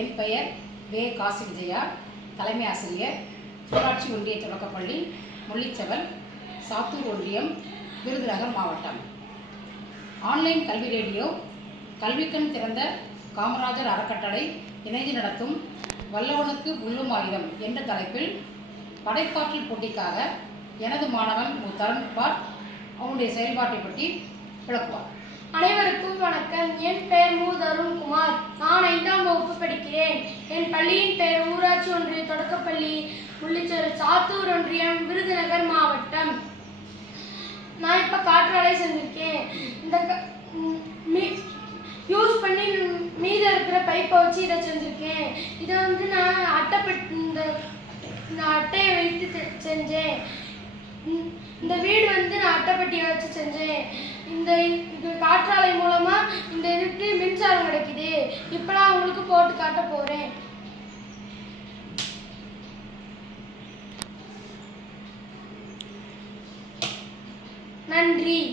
என் பெயர் வே. காசி விஜயா, தலைமை ஆசிரியர், ஊராட்சி ஒன்றிய தொடக்கப்பள்ளி, முள்ளிச்செவல், சாத்தூர் ஒன்றியம், விருதுநகர் மாவட்டம். ஆன்லைன் கல்வி ரேடியோ கல்விக்கண் திறந்த காமராஜர் அறக்கட்டளை இணைந்து நடத்தும் வல்லவனுக்கு உள்ளும் ஆயுதம் என்ற தலைப்பில் படைப்பாற்றல் போட்டிக்காக எனது மாணவன் தருண்குமார் அவனுடைய செயல்பாட்டை பற்றி விளக்குவார். அனைவருக்கும் வணக்கம். என் பெயர் தருண்குமார். நான் 5ஆம் வகுப்பு படிக்கிறேன். என் பள்ளியின் பெயர் ஊராட்சி ஒன்றிய தொடக்கப்பள்ளி, முள்ளிச்செவல், சாத்தூர் ஒன்றியம், விருதுநகர் மாவட்டம். நான் இப்போ காற்றாலை செஞ்சிருக்கேன். இந்த யூஸ் பண்ணி மீத இருக்கிற பைப்பை வச்சு இதை செஞ்சுருக்கேன். இதை நான் அட்டையை வைத்து செஞ்சேன். இந்த வீடு நான் அட்டைப்பட்டியை வச்சு செஞ்சேன். இந்த காற்றாலை மூலமாக இந்த இதுக்கு மின்சாரம் கிடைக்குது. இப்போ நான் உங்களுக்கு போட்டு காட்ட போகிறேன். நன்றி.